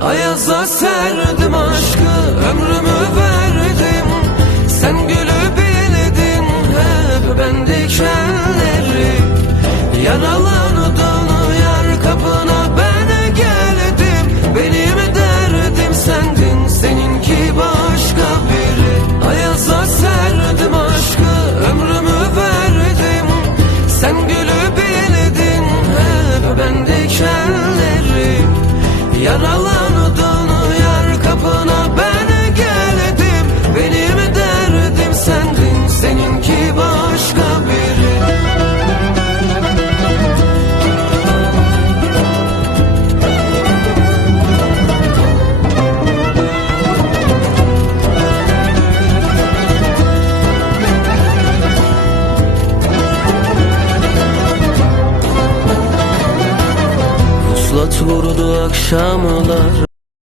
Ayaza serdim aşkı ömrümü verdim. Sen gülü bildin hep ben dikenleri. Yaralandım yar kapına ben geldim. Benim derdim sendin seninki başka biri. Ayaza serdim aşkı ömrümü verdim. Sen gülü bildin hep ben dikenleri. Yaralandım Vuslat vurdu akşamlar